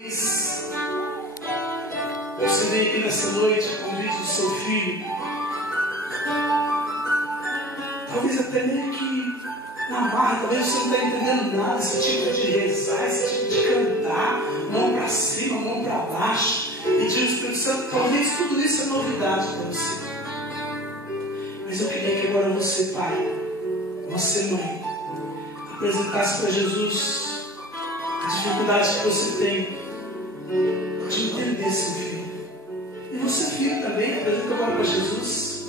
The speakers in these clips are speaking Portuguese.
Você veio aqui nessa noite a convite do seu filho. Talvez até meio que na marra, talvez você não está entendendo nada. Esse tipo de rezar, esse tipo de cantar, mão para cima, mão para baixo, pedir o Espírito Santo. Talvez tudo isso é novidade para você. Mas eu queria que agora você, pai, você, mãe, apresentasse para Jesus a dificuldade que você tem de entender seu filho. E você, filho, também, apresenta agora para Jesus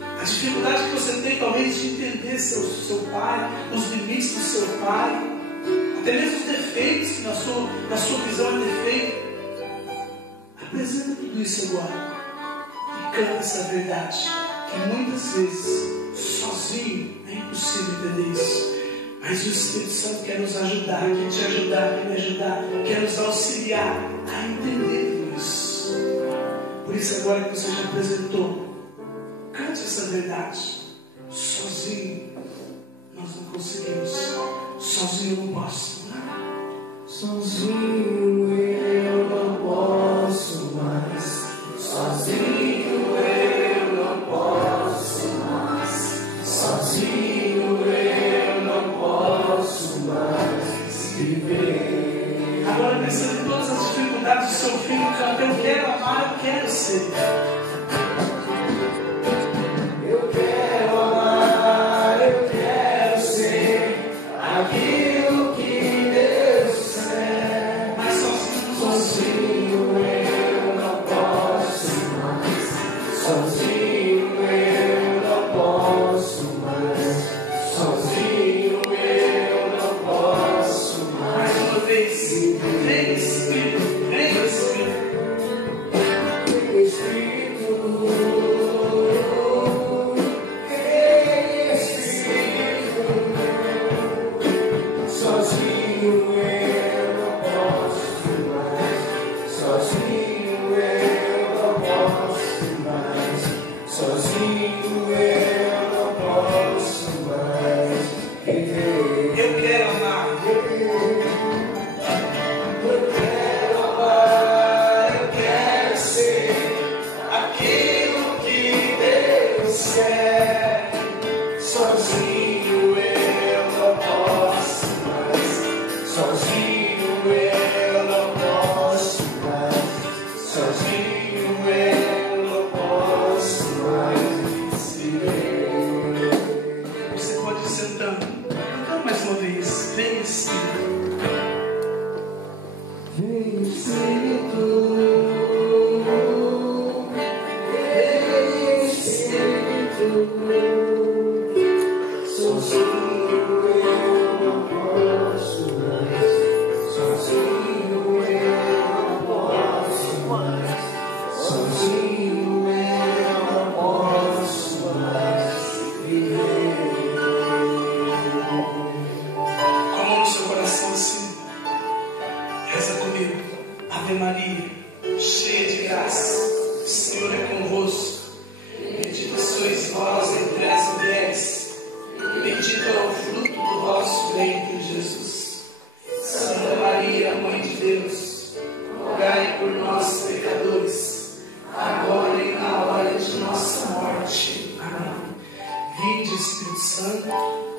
a dificuldade que você tem, talvez, de entender seu pai, os limites do seu pai, até mesmo os defeitos, que na sua visão é defeito. Apresenta tudo isso agora e canta essa verdade, que muitas vezes, sozinho, é impossível entender isso. Mas o Espírito Santo quer nos ajudar, quer te ajudar, quer me ajudar, quer nos auxiliar a entender tudo isso. Por isso, agora que você já apresentou, cante essa verdade. Sozinho nós não conseguimos. Sozinho eu não posso. Sozinho eu não posso mais. Sozinho eu não posso mais. Sozinho eu não posso mais viver. Agora, pensando em todas as dificuldades do seu filho, canta: eu quero amar, eu quero ser. Eu quero amar, eu quero ser aquilo que Deus quer. Mas sozinho eu não posso mais. Sozinho eu não posso mais. Sozinho eu não posso mais. mais uma vez, vem Espírito, vem Espírito. Sozinho eu não posso mais. Sozinho eu não posso mais. Sozinho eu não posso mais viver. Eu quero amar. Eu quero amar, eu quero ser aquilo que Deus quer. Sozinho eu não posso mais. Sozinho eu não posso mais. Sozinho eu não posso mais viver. Você pode ir sentando. Então, mais uma vez, vem Espírito. Vem Espírito, vem Espírito. Sozinho eu não posso mais. Sozinho eu não posso mais. Sozinho eu não posso mais viver. Com a mão no seu coração assim, reza comigo. Ave Maria, cheia de graça, o Senhor é convosco. Bendita sois vós entre as mulheres, e bendito é o fruto do vosso ventre, Jesus. Santa Maria, Mãe de Deus, rogai por nós, pecadores, agora e na hora de nossa morte. Amém. Vinde, Espírito Santo,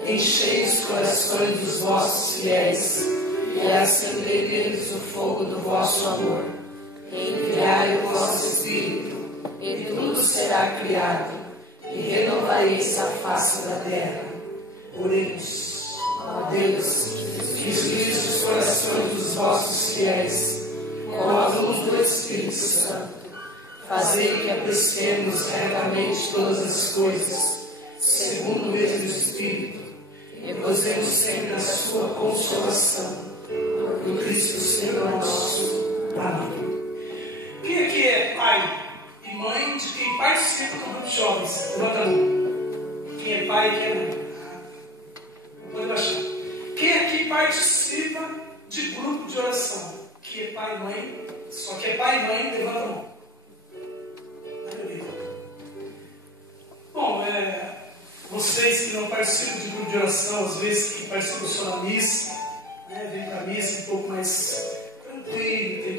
enchei os corações dos vossos fiéis e acendei neles o fogo do vosso amor. Enviai o vosso Espírito, e tudo será criado, e renovareis a face da terra. Oremos. Ó Deus, que instruís os corações dos vossos fiéis com a luz do Espírito Santo, fazei que apreciemos retamente todas as coisas, segundo o mesmo Espírito, e gozemos sempre a sua consolação. Por Cristo Senhor nosso. Amém. Quem aqui é pai e mãe de quem participa do grupo de jovens? Levanta a mão. Quem é pai e quem é mãe? Pode baixar. Quem aqui participa de grupo de oração? Que é pai e mãe? Só que é pai e mãe, levanta a mão. Bom, vocês que não participam de grupo de oração, às vezes que participam só da missa, vem para a missa um pouco mais tranquilo, tem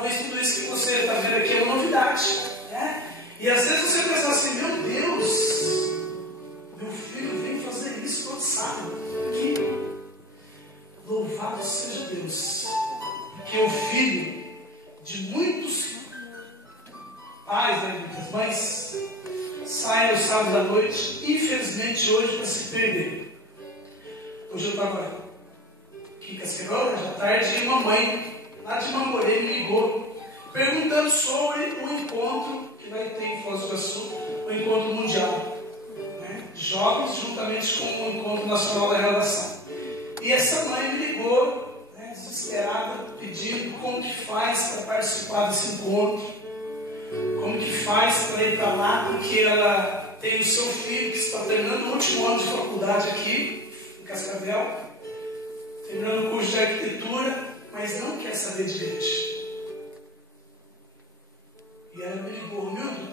talvez tudo isso que você está vendo aqui é uma novidade, né? E às vezes você pensa assim, meu Deus, meu filho vem fazer isso todo sábado aqui. Louvado seja Deus, porque o filho de muitos pais, né, muitas mães, saem aos sábados à noite, infelizmente hoje, para se perder. Hoje eu estava aqui em Cascavel, já tarde, e uma mãe lá de Mamoré me ligou, perguntando sobre o encontro que vai ter em Foz do Iguaçu, o encontro mundial, né, de jovens, juntamente com o encontro nacional da renovação. E essa mãe me ligou, né, desesperada, pedindo como que faz para participar desse encontro, como que faz para ir para lá, porque ela tem o seu filho que está terminando o último ano de faculdade aqui, em Cascavel, terminando o curso de arquitetura, mas não quer saber de igreja. E ela me ligou, Milton,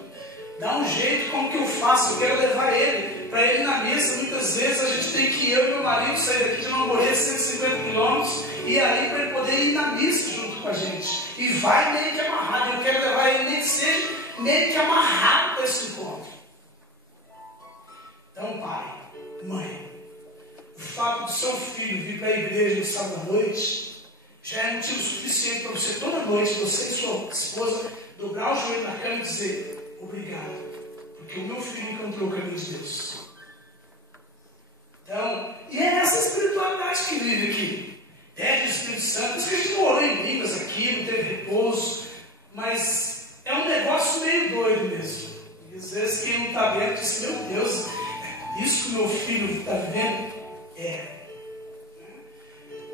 dá um jeito, como que eu faço? Eu quero levar ele, para ele na missa. Muitas vezes a gente tem que, eu e meu marido, sair daqui de Mamoré, 150 quilômetros, e aí para ele poder ir na missa junto com a gente. E vai meio que amarrado, eu quero levar ele, nem que seja meio que amarrado para esse encontro. Então, pai, mãe, o fato do seu filho vir para a igreja no sábado à noite já é motivo suficiente para você toda noite, você e sua esposa, dobrar o joelho na cama e dizer, obrigado, porque o meu filho encontrou o caminho de Deus. Então, e é essa espiritualidade que vive aqui. É do Espírito Santo, por isso que a gente não orou em línguas aqui, não teve repouso, mas é um negócio meio doido mesmo. E às vezes quem não está vendo diz, meu Deus, isso que meu filho está vivendo é.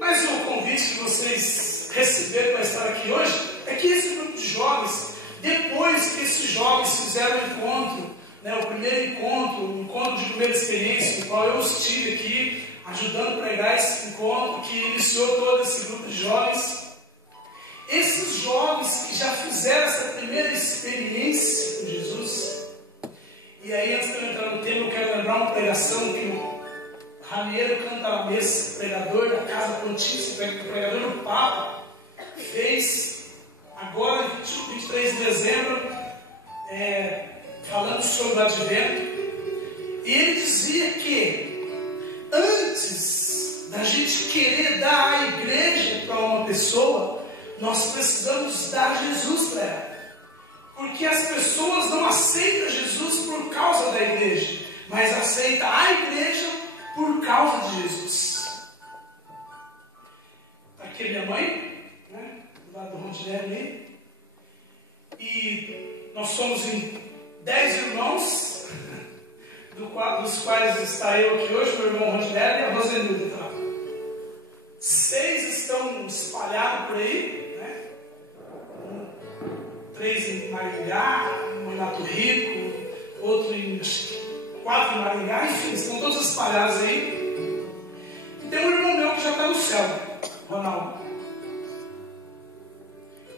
Mas o convite que vocês receberam para estar aqui hoje é que esse grupo de jovens, depois que esses jovens fizeram o encontro, né, o primeiro encontro, o encontro de primeira experiência, no qual eu estive aqui, ajudando a pregar esse encontro, que iniciou todo esse grupo de jovens, esses jovens que já fizeram essa primeira experiência com Jesus, e aí antes de eu entrar no tema, eu quero lembrar uma pregação que o Ramiro Cantalamessa, pregador da Casa Pontífice, pregador do Papa, fez agora, 23 de dezembro, falando sobre o Advento, e ele dizia que antes da gente querer dar a igreja para uma pessoa, nós precisamos dar Jesus para ela, porque as pessoas não aceitam Jesus por causa da igreja, mas aceitam a igreja por causa de Jesus. Aqui é minha mãe, né, do lado do Rondinelli ali, e nós somos em 10 irmãos, dos quais está eu aqui hoje, meu irmão Rondinelli e a Rosenilda. Tá? 6 estão espalhados por aí, né? 3 em Maringá, um em Mato Rico, outro em 4 em Maringá, enfim, estão todos espalhados aí. E tem um irmão meu que já está no céu, Ronaldo.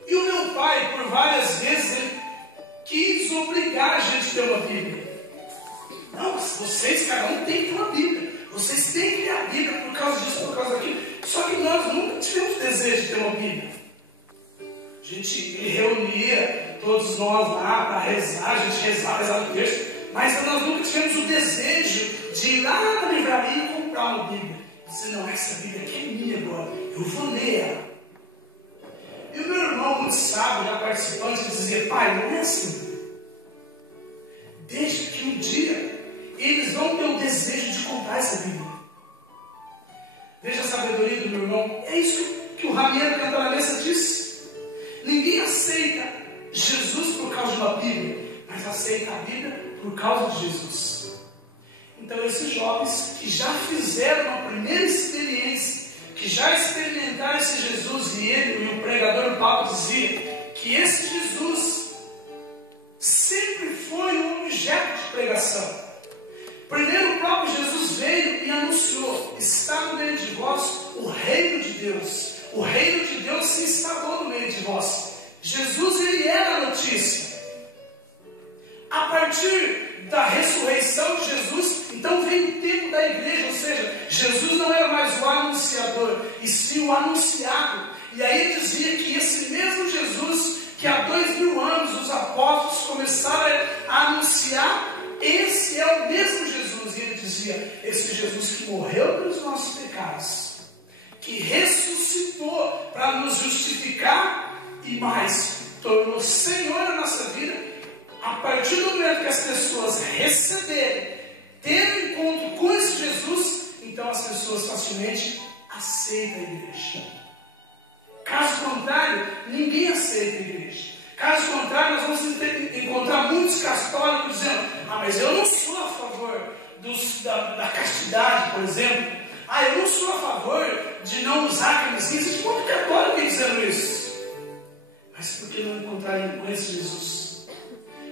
E o meu pai, por várias vezes, ele quis obrigar a gente a ter uma Bíblia. Não, vocês, cada um tem que ter uma Bíblia. Vocês têm que ter a Bíblia por causa disso, por causa daquilo. Só que nós nunca tivemos desejo de ter uma Bíblia. Ele reunia todos nós lá para rezar, a gente rezava o texto, mas nós nunca tivemos o desejo de ir lá na livraria e comprar uma Bíblia. Você não, essa Bíblia aqui é minha agora, eu vou ler ela. E o meu irmão, muito sábio, já participante, dizia, pai, não é assim. Deixa que um dia eles vão ter o desejo de comprar essa Bíblia. Veja a sabedoria do meu irmão. É isso que o Ramiro Cantalamessa disse. Ninguém aceita Jesus por causa de uma Bíblia, mas aceita a Bíblia por causa de Jesus. Então esses jovens que já fizeram uma primeira experiência, que já experimentaram esse Jesus, e o pregador Paulo dizia que esse Jesus sempre foi um objeto de pregação. Primeiro o próprio Jesus veio e anunciou, está no meio de vós o reino de Deus. O reino de Deus se instalou no meio de vós. Jesus, ele era a notícia. A partir da ressurreição de Jesus, então veio o tempo da igreja, ou seja, Jesus não era mais o anunciador, e sim o anunciado. E aí dizia que esse mesmo Jesus, que há 2000 anos os apóstolos começaram a anunciar, esse é o mesmo Jesus. E ele dizia, esse Jesus que morreu pelos nossos pecados, que ressuscitou para nos justificar e mais, tornou Senhor na nossa vida. A partir do momento que as pessoas receberem, terem encontro com esse Jesus, então as pessoas facilmente aceitam a igreja. Caso contrário, ninguém aceita a igreja. Caso contrário, nós vamos encontrar muitos católicos dizendo, mas eu não sou a favor da castidade, por exemplo. Eu não sou a favor de não usar camisinha. Existe muito católico dizendo isso. Mas por que não encontrarem com esse Jesus?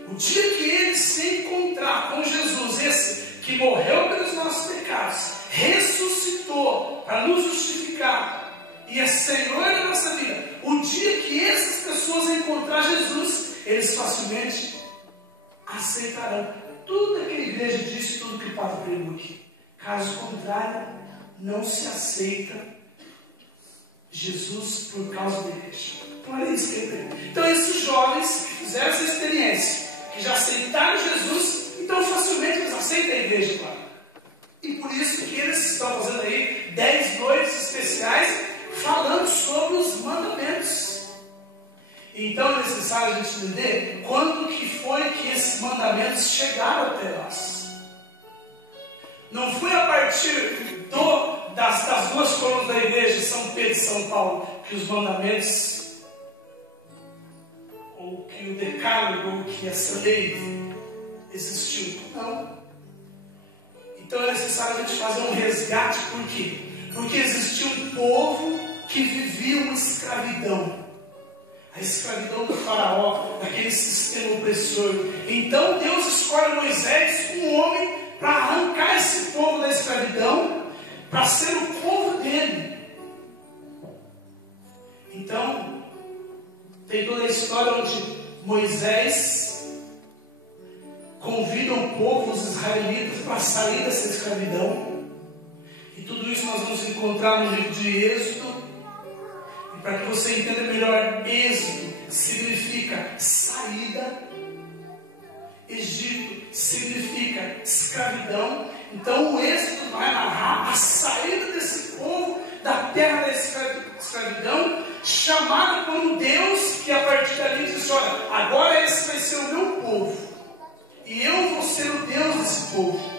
O dia que ele se encontrar com Jesus, esse que morreu pelos nossos pecados, ressuscitou para nos justificar e é Senhor da nossa vida, o dia que essas pessoas encontrar Jesus, eles facilmente aceitarão tudo que a igreja disse, tudo que o Padre pregou aqui. Caso contrário, não se aceita Jesus por causa da igreja. Então era isso que ele pregou. Então esses jovens que fizeram essa experiência, que já aceitaram Jesus, então facilmente eles aceitam a igreja, claro. E por isso que eles estão fazendo aí 10 noites especiais falando sobre os mandamentos. Então é necessário a gente entender quando que foi que esses mandamentos chegaram até nós. Não foi a partir das duas colunas da igreja, São Pedro e São Paulo, que os mandamentos, ou que o decálogo, ou que essa lei existiu. Não. Então é necessário a gente fazer um resgate. Por quê? Porque existia um povo que vivia uma escravidão. A escravidão do faraó, daquele sistema opressor. Então Deus escolhe Moisés, um homem, para arrancar esse povo da escravidão, para ser o povo dele. Então, tem toda a história onde Moisés convida o povo, os israelitas, para sair dessa escravidão. E tudo isso nós vamos encontrar no livro de Êxodo. E para que você entenda melhor, Êxodo significa saída, Egito significa escravidão. Então o Êxodo vai narrar a saída desse povo da terra da escravidão, chamado como Deus, que a partir dali diz, olha, agora esse vai ser o meu povo, e eu vou ser o Deus desse povo.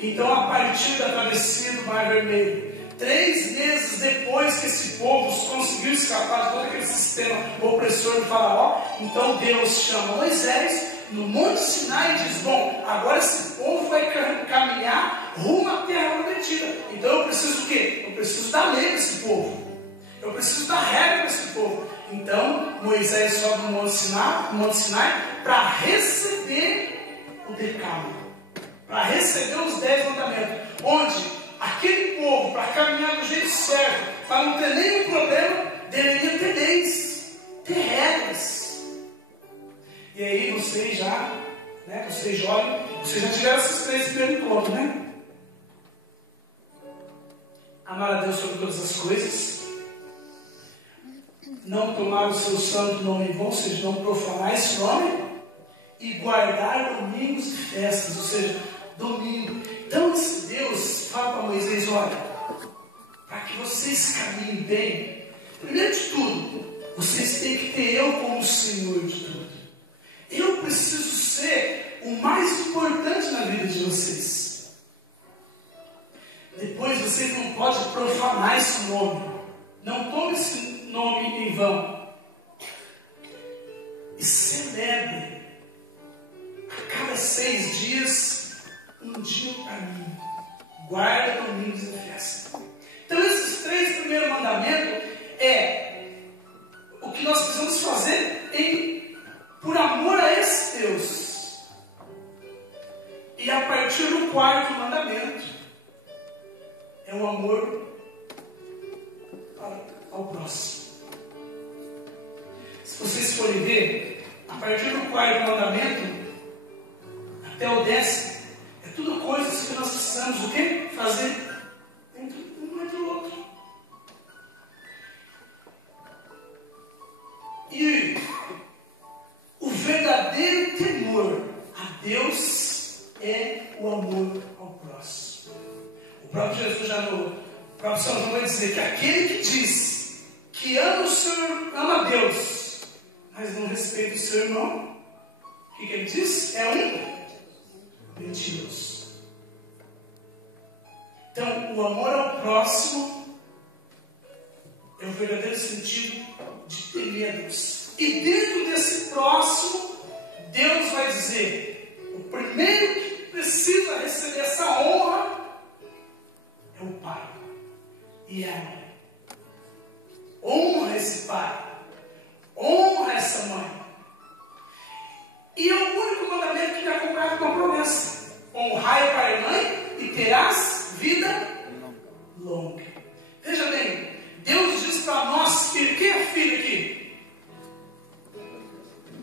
Então a partir da travessia do Mar Vermelho, 3 meses depois que esse povo conseguiu escapar de todo aquele sistema opressor do faraó, então Deus chama Moisés no Monte Sinai e diz, bom, agora esse povo vai caminhar rumo à terra prometida. Então eu preciso o quê? Eu preciso dar lei para esse povo. Eu preciso dar regra para esse povo. Então Moisés sobe no Monte Sinai para receber o decálogo, para receber os 10 mandamentos, onde aquele povo, para caminhar do jeito certo, para não ter nenhum problema, deveria ter leis, ter regras. E aí vocês já, vocês jovens, vocês já tiveram esses 3 primeiros encontros, né? Amar a Deus sobre todas as coisas, não tomar o seu santo nome em vão, ou seja, não profanar esse nome, e guardar domingos e festas, ou seja, domingo. Então esse Deus fala para Moisés, olha, para que vocês caminhem bem, primeiro de tudo, vocês têm que ter eu como Senhor de tudo. Eu preciso ser o mais importante na vida de vocês. Depois vocês não podem profanar esse nome. Não tome esse nome em vão. E celebre a cada 6 dias, um dia para mim. Guarda domingos e festa. Então esses 3 primeiros mandamentos é o que nós precisamos fazer por amor a esse Deus. E a partir do 4º mandamento é o amor ao próximo. Se vocês forem ver, a partir do 4º mandamento, até o 10º. É tudo coisas que nós precisamos o quê? Fazer entre um e o outro. E o verdadeiro temor a Deus é o amor ao próximo. O próprio Jesus o próprio São João vai dizer que aquele que diz que ama o Senhor, ama a Deus, mas não respeita o seu irmão, o que ele diz? É um mentiroso. Então, o amor ao próximo é o verdadeiro sentido de temer a Deus. E dentro desse próximo, Deus vai dizer: o primeiro que precisa receber essa honra é o pai e a mãe. Honra esse pai, honra essa mãe. E é o único mandamento que me acompanha com a promessa: honrai pai e mãe e terás vida longa. Veja bem, Deus diz para nós, filho. Quem é filho aqui?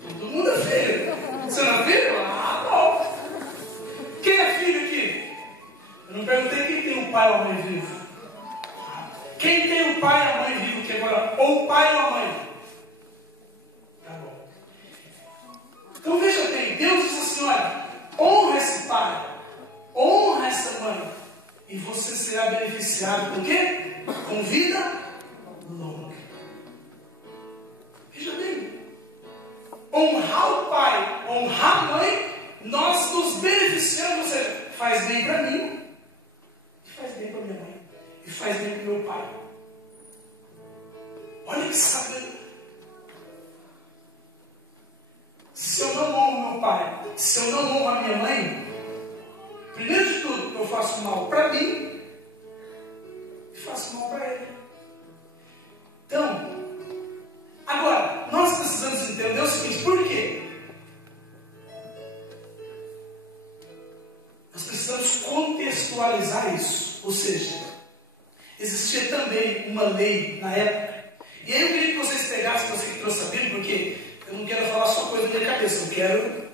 Todo mundo é filho. Você não é filho? Ah, bom. Quem é filho aqui? Eu não perguntei quem tem o pai ou a mãe vivo. Quem tem o pai e a mãe vivo aqui agora? Ou o pai ou a mãe? Tá bom. Então veja bem, Deus diz assim: olha, honra esse pai, honra essa mãe, e você será beneficiado por quê? Com vida longa. Veja bem, honrar o pai, honrar a mãe, nós nos beneficiamos. Você faz bem para mim, e faz bem para minha mãe, e faz bem para o meu pai. Olha que sabedoria. Se eu não honro meu pai, se eu não honro a minha mãe, primeiro de tudo, eu faço mal para mim e faço mal para ele. Então, agora, nós precisamos entender o seguinte: por quê? Nós precisamos contextualizar isso. Ou seja, existia também uma lei na época. E aí eu queria que vocês pegassem, você que trouxe a Bíblia, porque eu não quero falar só coisa da minha cabeça, eu quero,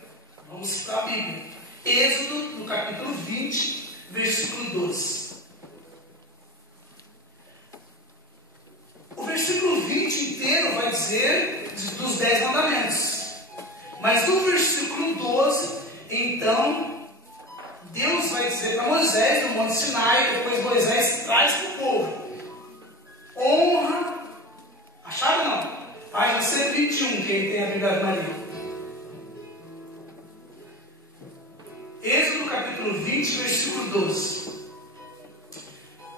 vamos citar a Bíblia. Êxodo, no capítulo 20, versículo 12. O versículo 20 inteiro vai dizer dos 10 mandamentos. Mas no versículo 12, então, Deus vai dizer para Moisés, no Monte Sinai, depois Moisés traz para o povo: honra. Acharam não? Página 121, quem tem a Bíblia de Maria. Êxodo capítulo 20, versículo 12.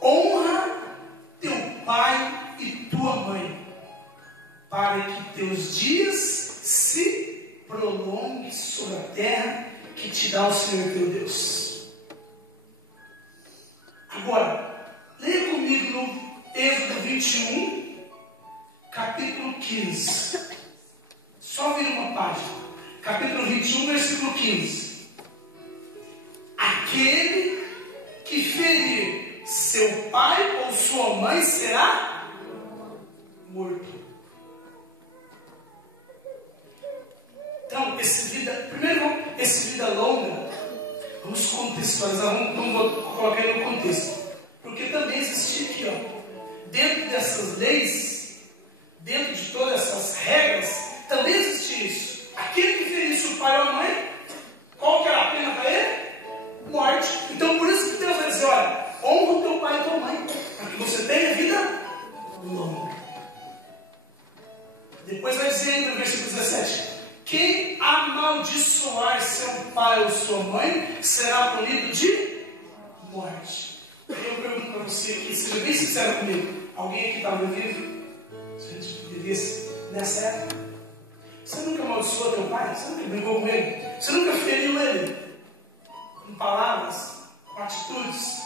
Honra teu pai e tua mãe, para que teus dias se prolonguem sobre a terra que te dá o Senhor teu Deus. Agora, leia comigo no Êxodo 21, capítulo 15. Só vira uma página. Capítulo 21, versículo 15. Aquele que ferir seu pai ou sua mãe será morto. Então, primeiro, esse vida longa, vamos contextualizar, vamos colocar ele no contexto. Porque também existia aqui, ó, dentro dessas leis, dentro de todas essas regras, também existia isso. Aquele que ferisse o pai ou a mãe, qual que era a pena para ele? Morte. Então por isso que Deus vai dizer: olha, honra o teu pai e tua mãe, para que você tenha vida longa. Depois vai dizer ainda no versículo 17: quem amaldiçoar seu pai ou sua mãe será punido de morte. Aí eu pergunto para você aqui, seja bem sincero comigo: alguém aqui estava vivo? Se a gente vivesse nessa época, você nunca amaldiçoou teu pai? Você nunca brigou com ele? Você nunca feriu ele? Com palavras, com atitudes?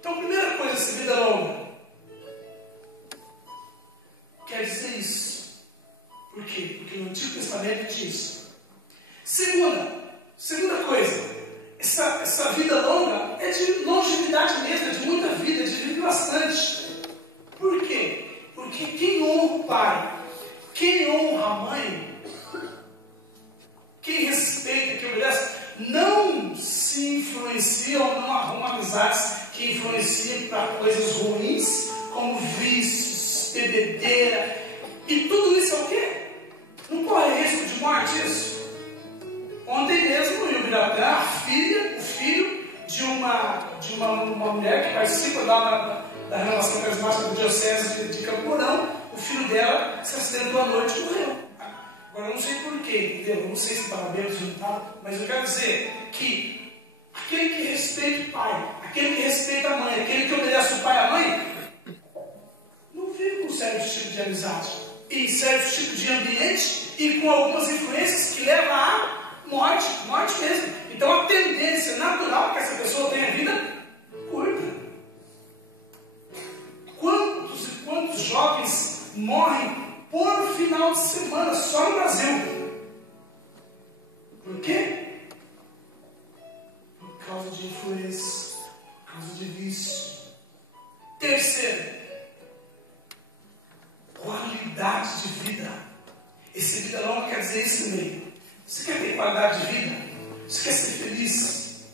Então, primeira coisa, essa vida longa quer dizer isso. Por quê? Porque no Antigo Testamento diz. Segunda coisa, essa vida longa é de longevidade mesmo, é de muita vida, é de viver bastante. Por quê? Porque quem honra o pai, quem honra a mãe, quem respeita, quem obedece, não se influencia ou não arruma amizades que influenciam para coisas ruins, como vícios, bebedeira. E tudo isso é o quê? Não corre risco de morte isso? Ontem mesmo, no Rio Biratã, o filho de uma mulher que participa da renovação carismática do Diocese de Campo Mourão, o filho dela se acidentou à noite e morreu. Agora eu não sei porquê, entendeu? Eu não sei se estava bêbado, se não estava, mas eu quero dizer que aquele que respeita o pai, aquele que respeita a mãe, aquele que obedece o pai e a mãe, não vive com certos tipos de amizade, em certos tipos de ambiente e com algumas influências que levam à morte mesmo. Então a tendência natural é que essa pessoa tenha vida curta. Quantos e quantos jovens morrem por final de semana só no Brasil? Por quê? Por causa de influência, por causa de vício. Terceiro, qualidade de vida. Esse vida longa quer dizer isso também. Você quer ter qualidade de vida? Você quer ser feliz?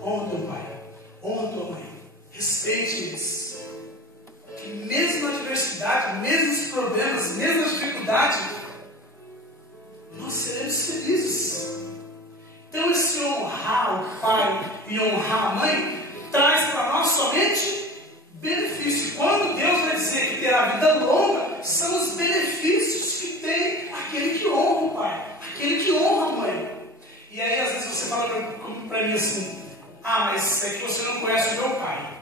Honra teu pai, honra tua mãe, respeite eles. Que mesmo na adversidade, mesmo os problemas, mesmo a dificuldade, nós seremos felizes. Então esse honrar o pai e honrar a mãe traz para nós somente benefício. Quando Deus vai dizer que terá vida longa, são os benefícios que tem aquele que honra o pai, aquele que honra a mãe. E aí às vezes você fala para mim assim: ah, mas é que você não conhece o meu pai.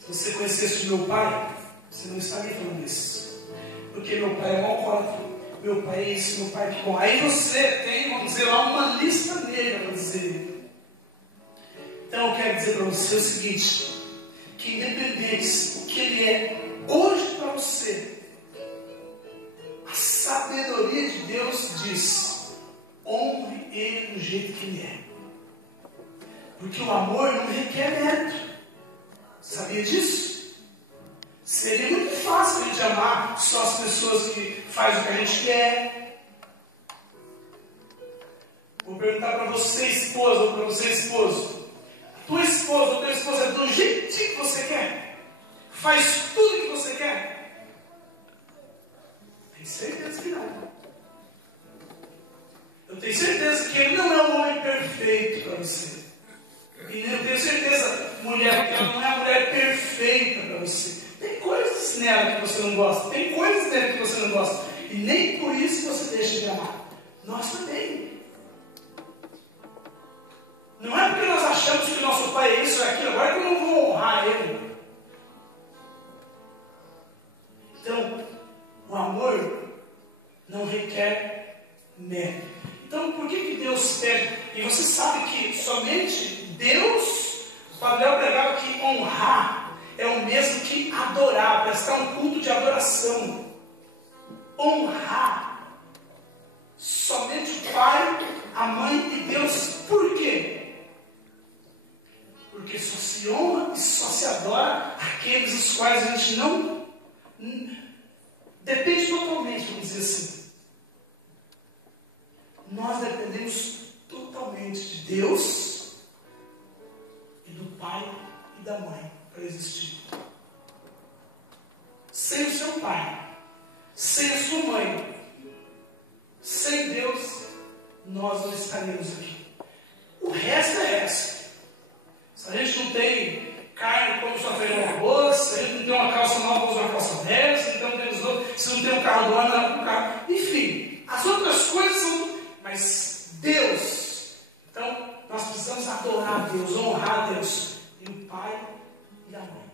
Se você conhecesse o meu pai, você não estaria falando isso. Porque meu pai é um alcoólatra, meu pai é isso, meu pai é que bom. Aí você tem, vamos dizer lá, uma lista negra para dizer. Então eu quero dizer para você o seguinte: que independente do que ele é hoje para você, a sabedoria de Deus diz: honre ele do jeito que ele é. Porque o amor não requer mérito. Sabia disso? Seria muito fácil a gente amar só as pessoas que fazem o que a gente quer. Vou perguntar para você, esposa, ou para você, esposo: tua esposa ou teu esposo é do jeitinho que você quer? Faz tudo que você quer? Tenho certeza que não. Eu tenho certeza que ele não é um homem perfeito para você. E eu tenho certeza, mulher, que ela não é a mulher perfeita para você. Tem coisas nela que você não gosta, tem coisas nela que você não gosta, e nem por isso você deixa de amar. Nós também. Não é porque nós achamos que o nosso pai é isso ou aquilo, agora que eu não vou honrar ele. Então, o amor não requer mérito. Então, por que Deus pede? E você sabe que somente Deus, o Padre pregava que honrar é o mesmo que adorar, prestar um culto de adoração. Honrar somente o Pai, a Mãe e Deus. Por quê? Porque só se honra e só se adora aqueles os quais a gente não depende totalmente, vamos dizer assim. Nós dependemos totalmente de Deus e do pai e da mãe para existir. Sem o seu pai, sem a sua mãe, sem Deus, nós não estaríamos aqui. O resto é resto. Se a gente não tem carne como só feijão no arroz, se a gente não tem uma calça nova, vamos usar uma calça velha, se não tem um carro do ano, anda com um carro. Enfim, as outras coisas são. Mas Deus, então nós precisamos adorar Deus, honrar Deus, e o pai e a mãe.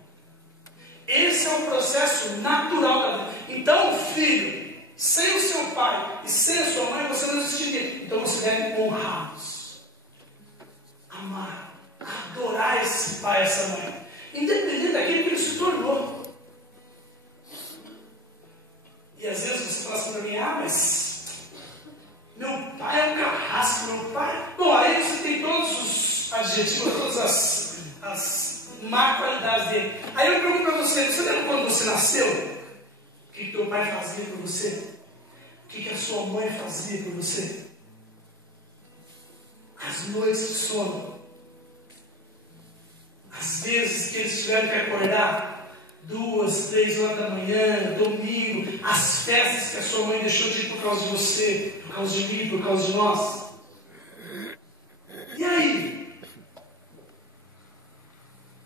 Esse é um processo natural da vida. Então, filho, sem o seu pai e sem a sua mãe, você não existiria. Então você deve honrá-los, amar, adorar esse pai e essa mãe, independente daquilo que ele se tornou. E às vezes você fala assim para mim: ah, mas meu pai é um carrasco, meu pai... Bom, aí você tem todos os adjetivos, todas as má qualidades dele. Aí eu pergunto para você: você lembra quando você nasceu? O que teu pai fazia por você? O que a sua mãe fazia por você? As noites de sono, as vezes que eles tiveram que acordar 2, 3 horas da manhã, domingo, as festas que a sua mãe deixou de ir por causa de você, por causa de mim, por causa de nós. E aí?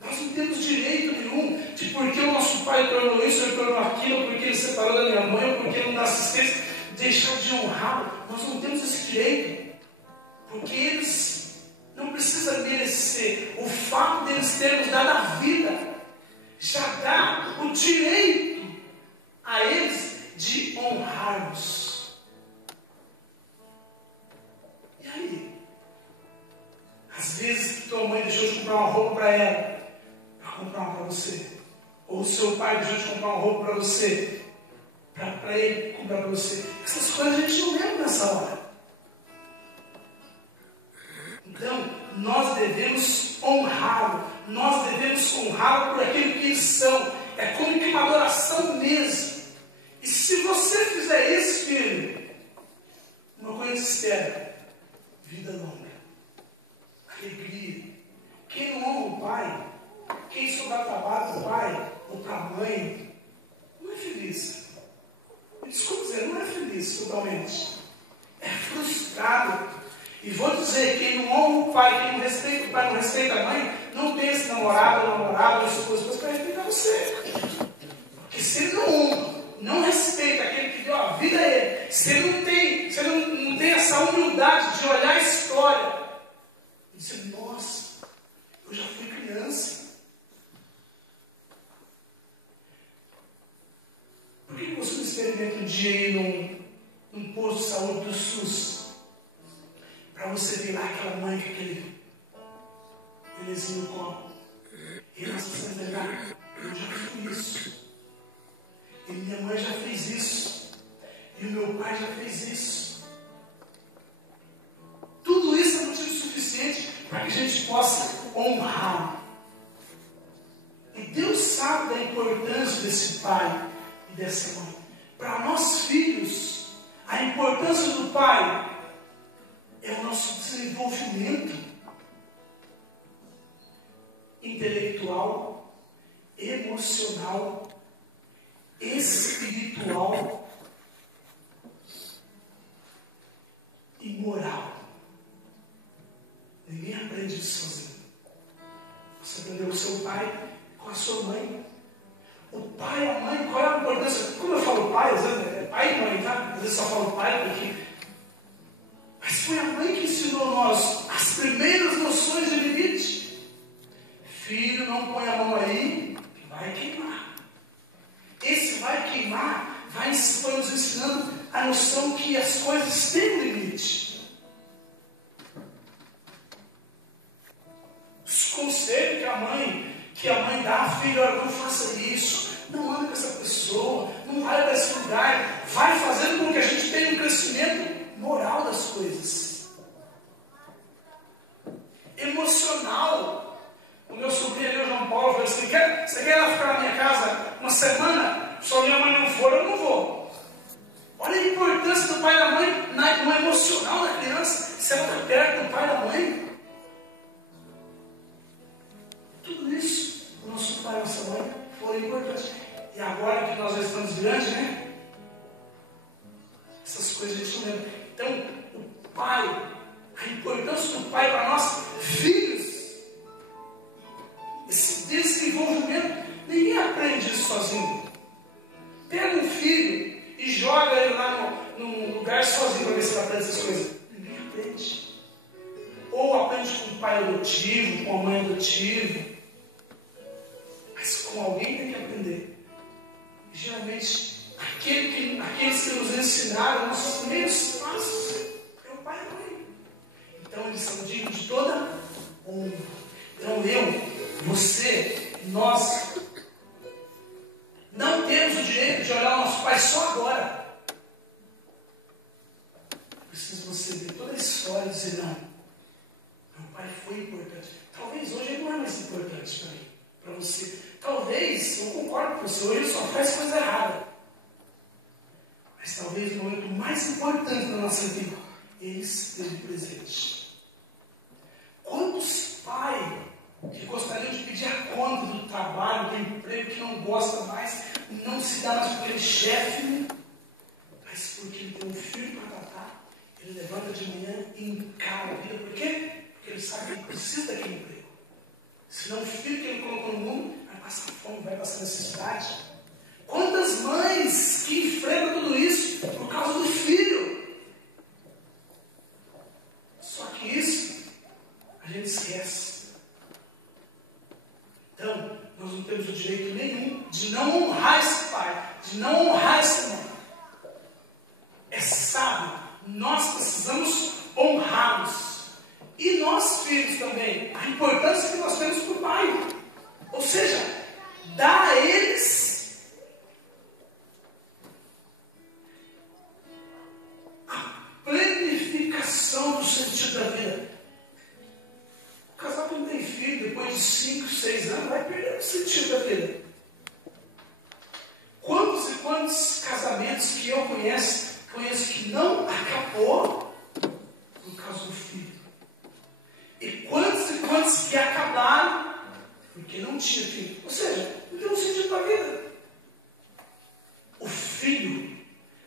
Nós não temos direito nenhum de porque o nosso pai tornou isso, ou tornou aquilo, ou porque ele separou da minha mãe, ou porque ele não dá assistência, deixar de honrá-lo. Nós não temos esse direito, porque eles não precisam merecer. O fato deles terem nos dado a vida já dá o direito a eles de honrarmos. E aí? Às vezes que tua mãe deixou de comprar uma roupa para ela, para comprar uma para você. Ou o seu pai deixou de comprar uma roupa para você, para ele comprar para você. Essas coisas a gente não lembra nessa hora. Então, nós devemos honrá-lo. Nós devemos honrá-lo por aquilo que eles são. É como que uma adoração mesmo. E se você fizer isso, filho, uma coisa espera: vida longa, alegria. Quem não honra o pai, quem só dá trabalho para o pai ou para a mãe, não é feliz. Me desculpe dizer, não é feliz totalmente. É frustrado. E vou dizer, quem não honra o pai, quem não respeita o pai, não respeita a mãe, não tem esse namorado, esposa para respeitar você. Porque se ele não honra, não respeita aquele que deu a vida a ele, se ele não tem essa humildade de olhar a história e dizer: nossa, eu já fui criança. Por que você não experimenta um dia ir num posto de saúde do SUS? Para você ver lá aquela mãe com aquele bebezinho no colo. E nós precisamos lembrar: eu já fiz isso. E minha mãe já fez isso. E o meu pai já fez isso. Tudo isso é motivo suficiente para que a gente possa honrar. E Deus sabe da importância desse pai e dessa mãe. Para nós filhos, a importância do pai é o nosso desenvolvimento intelectual, emocional, espiritual e moral. Ninguém aprende isso sozinho. Você aprendeu com o seu pai, com a sua mãe. O pai e a mãe, qual é a importância? Quando eu falo pai, é pai e mãe, tá? Às vezes só falo pai porque... Mas foi a mãe que ensinou nós as primeiras noções de limite. Filho, não põe a mão aí, que vai queimar. Esse vai queimar foi nos ensinando a noção que as coisas têm um limite. Os conselhos que a mãe dá: filho, olha, não faça isso, não ande com essa pessoa, não vai para esse lugar, vai fazendo com que a gente tenha um crescimento moral das coisas, emocional. O meu sobrinho ali, o João Paulo, falou assim: você quer lá ficar na minha casa uma semana? Se a minha mãe não for, eu não vou. Olha a importância do pai e da mãe no emocional da criança. Se ela está perto do pai e da mãe, tudo isso, o nosso pai e a nossa mãe foram importantes. E agora que nós já estamos grandes, né? Essas coisas a gente não lembra. Então, o pai, a importância do pai para nós, filhos, esse desenvolvimento, ninguém aprende isso sozinho. Pega um filho e joga ele lá num lugar sozinho para ver se ele aprende essas coisas. Ninguém aprende. Ou aprende com o pai adotivo, com a mãe adotiva, mas com alguém tem que aprender. E, geralmente, aqueles que nos ensinaram nossos primeiros passos é o pai e a mãe. Então eles são dignos de toda honra. Então você, nós não temos o direito de olhar o nosso pai só agora. Preciso você ver toda a história e dizer: não, meu pai foi importante. Talvez hoje ele não é mais importante para mim, para você. Talvez, eu concordo com você, hoje ele só faz coisa errada. Mas mas talvez o momento mais importante da nossa vida, Ele esteve presente. Quantos pais que gostariam de pedir a conta do trabalho, do emprego, que não gosta mais, não se dá mais com aquele chefe, mas porque ele tem um filho para tratar, ele levanta de manhã e encara a vida. Por quê? Porque ele sabe que ele precisa daquele emprego. Senão o filho que ele colocou no mundo vai passar fome, vai passar necessidade. Quantas mães que enfrentam tudo isso por causa do filho? Só que isso a gente esquece. Então, nós não temos o direito nenhum de não honrar esse pai, de não honrar essa mãe. É sábio, nós precisamos honrá-los. E nós, filhos, também, a importância que nós temos para o pai. Ou seja, dá a eles a planificação do sentido da vida. O casal que não tem filho, depois de 5, 6 anos, vai perder o sentido da vida. Quantos e quantos casamentos que eu conheço que não acabou por causa do filho? E quantos que acabaram porque não tinha filho? Ou seja, não tem um sentido da vida. O filho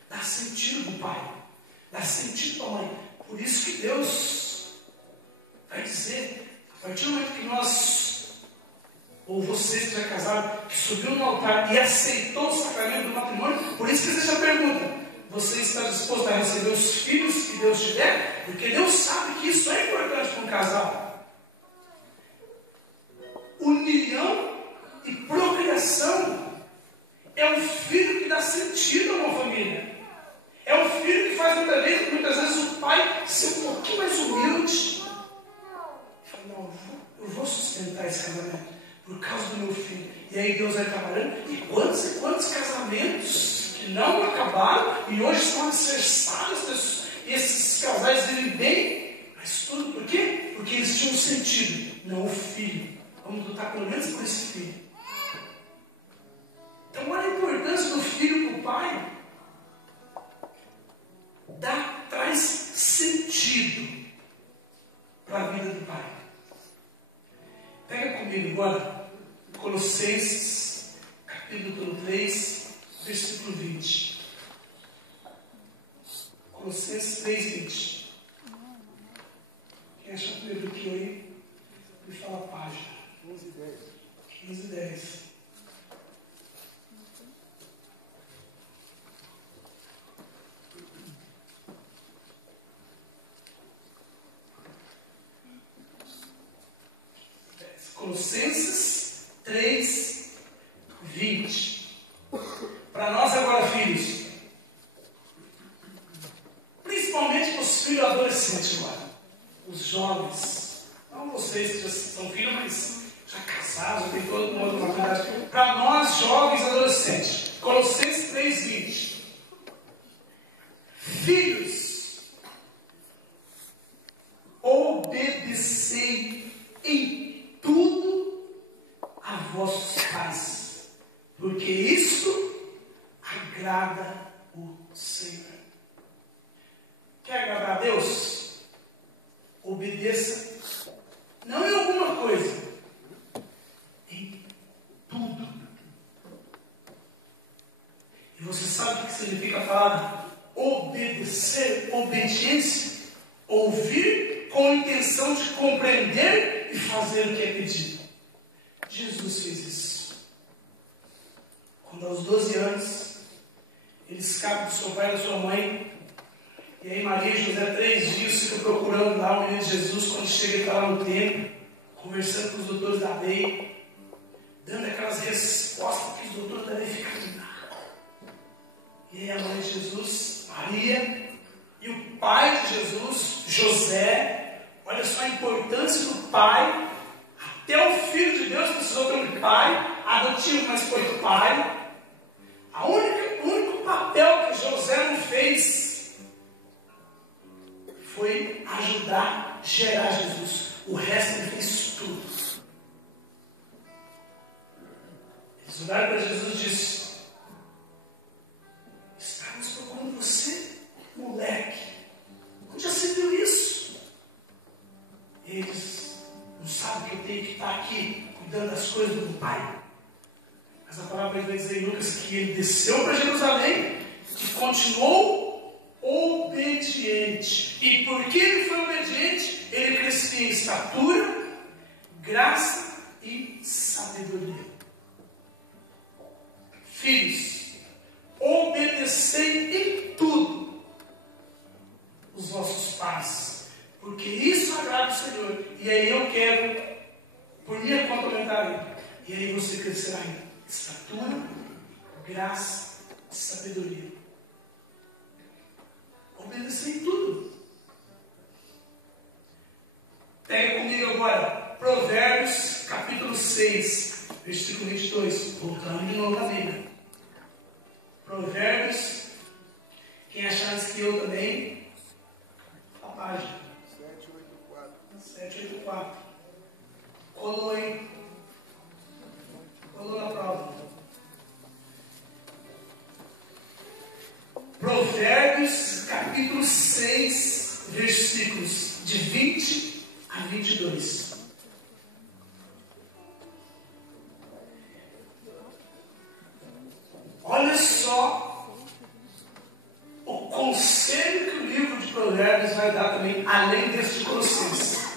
dá sentido do pai, dá sentido da mãe. Por isso que Deus vai dizer, a partir do momento que nós, ou você que já é casado, que subiu no altar e aceitou o sacramento do matrimônio, por isso que existe a pergunta: você está disposto a receber os filhos que Deus te der? Porque Deus sabe que isso é importante para um casal. União e procriação é um filho que dá sentido a uma família. É um filho que faz muitas vezes o pai ser um pouquinho mais humilde. Fala, não, eu vou sustentar esse casamento por causa do meu filho. E aí Deus vai trabalhando. E quantos casamentos que não acabaram e hoje estão alicerçados, e esses casais vivem bem, mas tudo por quê? Porque eles tinham sentido, não o filho. Vamos lutar pelo menos por esse filho. Então olha a importância do filho para o pai. Traz sentido para a vida do pai. Pega comigo agora Colossenses capítulo 3, versículo 20. Colossenses 3, 20. Quem achar o primeiro aqui aí, me fala a página. 15 e 10. Colossenses 3, 20. Para nós agora, filhos, principalmente os filhos adolescentes agora, os jovens, não vocês que já são filhos, mas já casados, já tem todo mundo uma maturidade. Para nós, jovens adolescentes, Colossenses 3, 20. Filhos, obedecei em tudo a vossos pais, porque isto agrada o Senhor. Quer agradar a Deus? Obedeça, não em alguma coisa, em tudo. E você sabe o que significa a palavra obedecer? Obediência, ouvir com a intenção de compreender e fazer o que é pedido. Jesus fez isso. Quando aos 12 anos, ele escapa do seu pai e da sua mãe, e aí Maria e José 3 dias ficam procurando lá o menino Jesus. Quando chega, ele está lá no templo, conversando com os doutores da lei, dando aquelas respostas que os doutores da lei ficam nada. E aí a mãe de Jesus, Maria, e o pai de Jesus, José, olha só a importância do pai. Até o Filho de Deus precisou ter um pai, adotivo, mas foi pai. O único papel que José não fez foi ajudar a gerar Jesus. O resto ele fez tudo. Eles olharam para Jesus e disse: estávamos procurando você Mas a palavra vai dizer em Lucas que ele desceu para Jerusalém e continuou obediente. E porque ele foi obediente, ele crescia em estatura, graça e sabedoria. Filhos, obedecei em tudo os vossos pais, porque isso agrada o Senhor. E aí eu quero, por minha conta, aumentar ele. E aí você crescerá em estatura, graça e sabedoria. Obedecei em tudo. Pega comigo agora Provérbios capítulo 6, versículo 22. Voltando de novo à Bíblia. Provérbios, quem achar esquerdo também, a página 784. Colou aí. Colou na prova. Provérbios capítulo 6, versículos de 20 a 22. Olha só o conselho que o livro de Provérbios vai dar também, além deste conselho.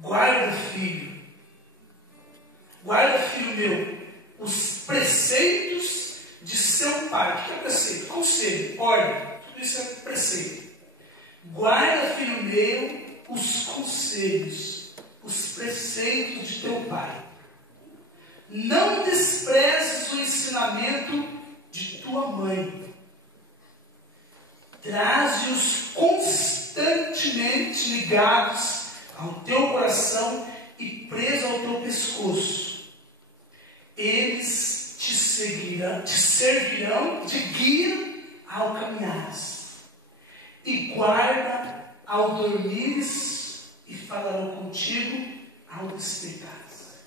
Guarda, filho meu, os preceitos de seu pai. O que é preceito? Conselho, ordem, tudo isso é preceito. Guarda, filho meu, os conselhos, os preceitos de teu pai. Não desprezes o ensinamento de tua mãe. Traze-os constantemente ligados ao teu coração e presos ao teu pescoço. Eles te servirão de guia ao caminhares, e guarda ao dormires, e falarão contigo ao despertares.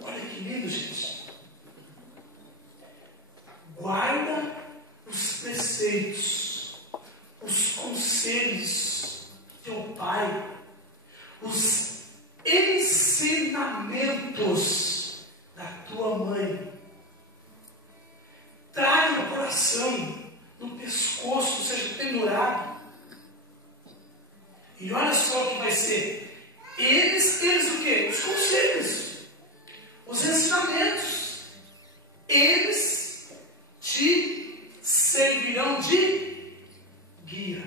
Olha que lindo, gente. Guarda os preceitos, os conselhos do teu pai, os ensinamentos da tua mãe. Traz no coração, no pescoço, ou seja, pendurado. E olha só o que vai ser. Eles o quê? Os conselhos, os ensinamentos. Eles te servirão de guia.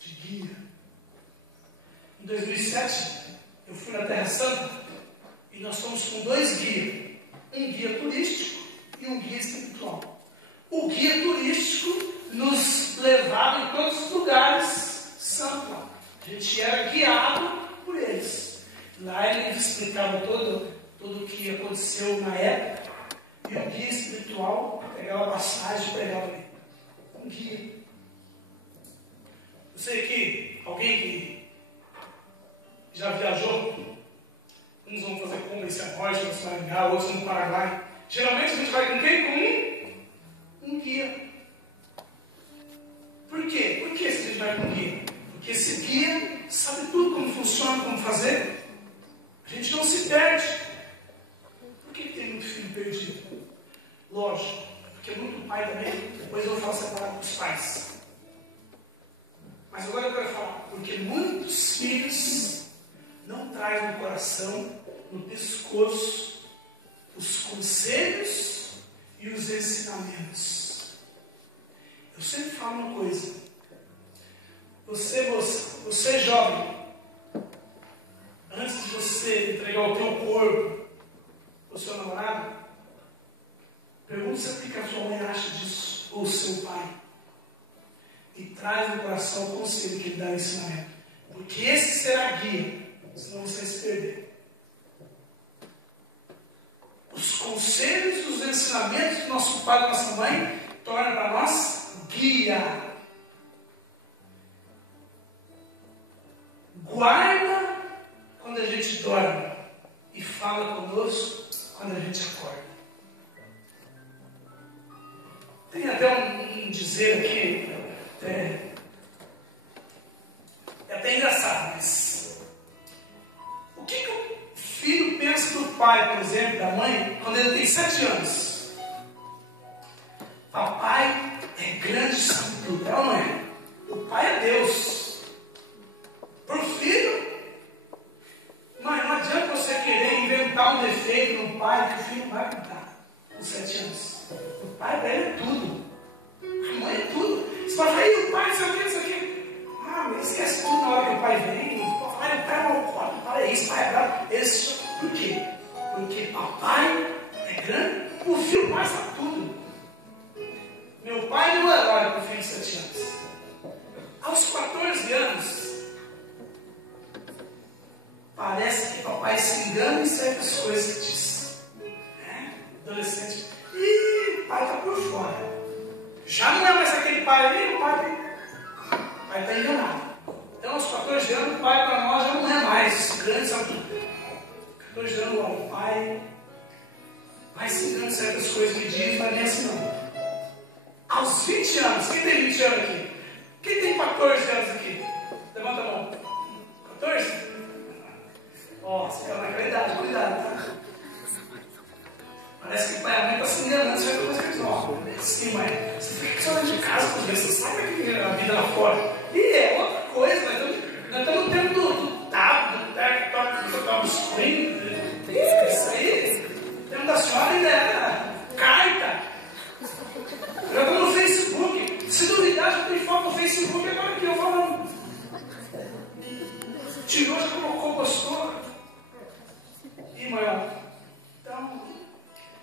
De guia. Em 2007, eu fui na Terra Santa e nós fomos com 2 guias. Um guia turístico e um guia espiritual. O guia turístico nos levava em todos os lugares santos. A gente era guiado por eles. Lá ele explicava todo o que aconteceu na época. E o guia espiritual pegava a passagem e pregava ali. Um guia. Eu sei que alguém que já viajou, uns vão fazer compra em Cianorte, outros em Maringá, outros no Paraguai. Geralmente a gente vai com quem? Com um guia. Por quê? Por que a gente vai com um guia? Porque esse guia sabe tudo como funciona, como fazer. A gente não se perde. Por que tem muito filho perdido? Lógico, porque muito pai também, depois eu vou falar separado dos pais. Mas agora eu quero falar, porque muitos filhos não trazem no coração, no pescoço, os conselhos e os ensinamentos. Eu sempre falo uma coisa. Você jovem, antes de você entregar o teu corpo ao seu namorado, pergunta se o que a sua mãe acha disso, ou o seu pai. E traz no coração o conselho que ele dá no ensinamento. Porque esse será a guia, senão você vai se perder. Os conselhos e os ensinamentos do nosso pai e da nossa mãe tornam para nós guia. Guarda quando a gente dorme e fala conosco quando a gente acorda. Tem até um dizer aqui, é até engraçado, mas o que o filho pensa do pai, por exemplo, da mãe, quando ele tem 7 anos. Papai é grande, sabe tudo, é ou não é? O pai é Deus. Para o filho, mas não adianta você querer inventar um defeito no pai que o filho vai contar com 7 anos. O pai para ele é tudo. A mãe é tudo. Você fala, aí o pai, não sei o que, não sei o que. Ah, mas esquece tudo na hora que o pai vem. O pai é malvado, o pai é isso, o pai é bravo. Por quê? Porque papai é grande, o filho mais sabe tudo. Meu pai não é herói para o filho de 7 anos. Aos 14 anos, parece que papai se engana em certas coisas que diz. Adolescente, o pai está por fora. Já não é mais aquele pai ali, o pai está enganado. Então, aos 14 anos, o pai para nós já não é mais grande, sabe tudo. 14 anos, o pai vai se engana em certas coisas que diz, mas nem assim não. Aos 20 anos, quem tem 20 anos aqui? Quem tem 14 anos aqui? Levanta a mão. 14? Ó, você está naquela idade, cuidado, tá? Parece que o pai e a mãe estão se enganando, você vai fazer isso. Ó, sim, mãe, você fica só dentro de casa com você sabe a vida lá fora. E é outra coisa, nós estamos no tempo do tablet, do screen. Isso aí, o tempo da senhora ainda era carta. Eu estou no Facebook. Se duvidar, já tem foto no Facebook agora que eu falando. Tirou, já colocou, postou. E mãe, então,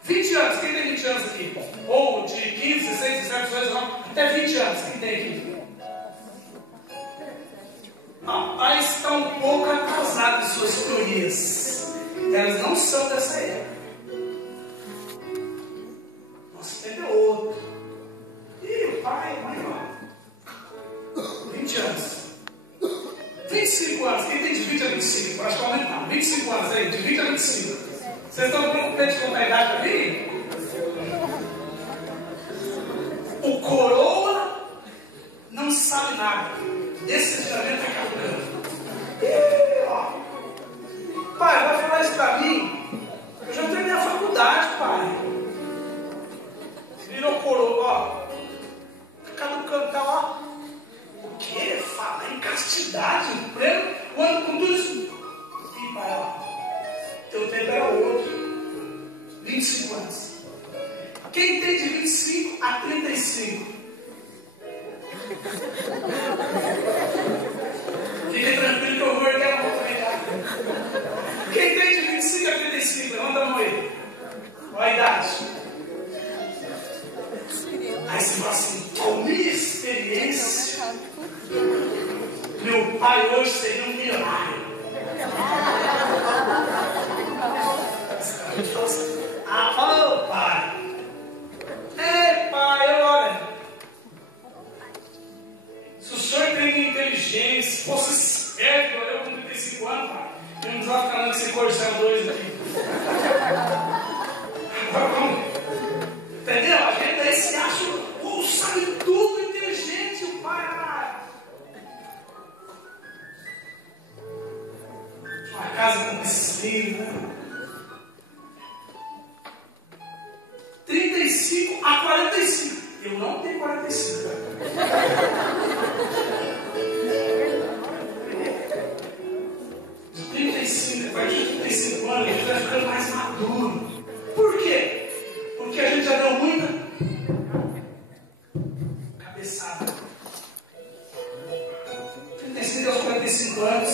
20 anos, quem tem 20 anos aqui? Ou de 15, 16, 17, 18, 19, até 20 anos, quem tem aqui? Papai está um pouco atrasado em suas teorias. Elas não são dessa época. Nosso tempo é outro. E o pai, a mãe, ó. 20 anos. 25 anos. Quem tem de 20 a 25? Acho que aumentar. 25 anos aí, de 20 a 25. Vocês estão preocupados com a idade para mim? O coroa não sabe nada. Esse treinamento está acabando. Pai, vai falar isso para mim? Eu já terminei a faculdade, pai. Virou coroa, ó. Caducando, tá lá. O quê? Fala em castidade, em pleno, quando com tudo isso. E pai, ó. Teu tempo era outro. 25 anos. Quem tem de 25 a 35? Fique tranquilo que eu vou erguer a mão também, tá? Quem tem de 25 a 35? Levanta a mão aí. Olha a idade. Aí você fala assim, com minha experiência, meu pai hoje seria um milionário. Ah, ô pai. Ei, pai, olha. Se o senhor tem inteligência, fosse esperto, eu com 35 anos, pai, eu não precisava ficar andando sem Corcel 2 aqui. Agora vamos. Entendeu? A gente aí se acha o sabe tudo, inteligente, o pai. Uma casa com piscina. 35 a 45. Eu não tenho 45. De 35, a partir de 35 anos, a gente vai ficando mais maduro. Por quê? Porque a gente já deu muita cabeçada. 35 aos 45 anos,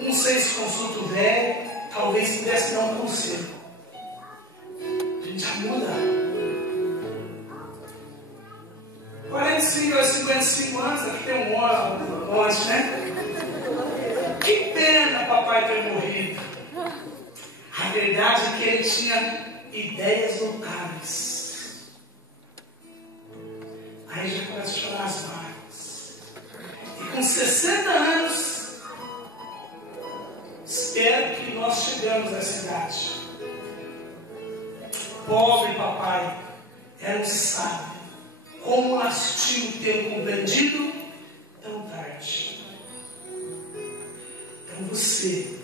não sei se consulta o velho, talvez pudesse dar um conselho. A gente já muda. 45 a 55 anos, aqui tem um monte, né? Que pena papai ter morrido. A verdade é que ele tinha ideias locais. Aí já começa a chorar as lágrimas. E com 60 anos, espero que nós chegamos a essa idade. Pobre papai, era um sábio. Como lastima ter compreendido tão tarde. Então você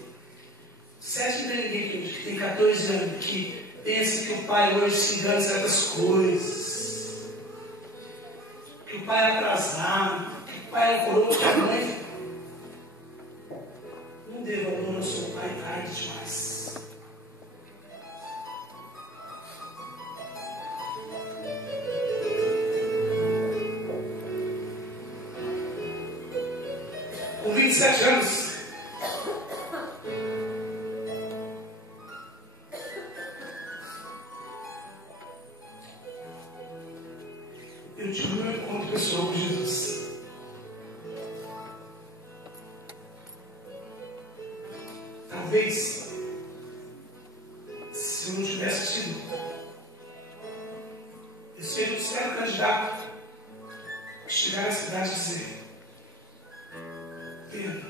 Você acha que tem ninguém que tem 14 anos que pensa que o pai hoje se engana em certas coisas, que o pai é atrasado, que o pai é coroa, que a mãe não dê valor ao seu pai tarde demais. Com 27 anos, eu tive um encontro pessoal com Jesus. Talvez, se eu não tivesse tido, eu seria um certo candidato que chegar na cidade e dizer: pena,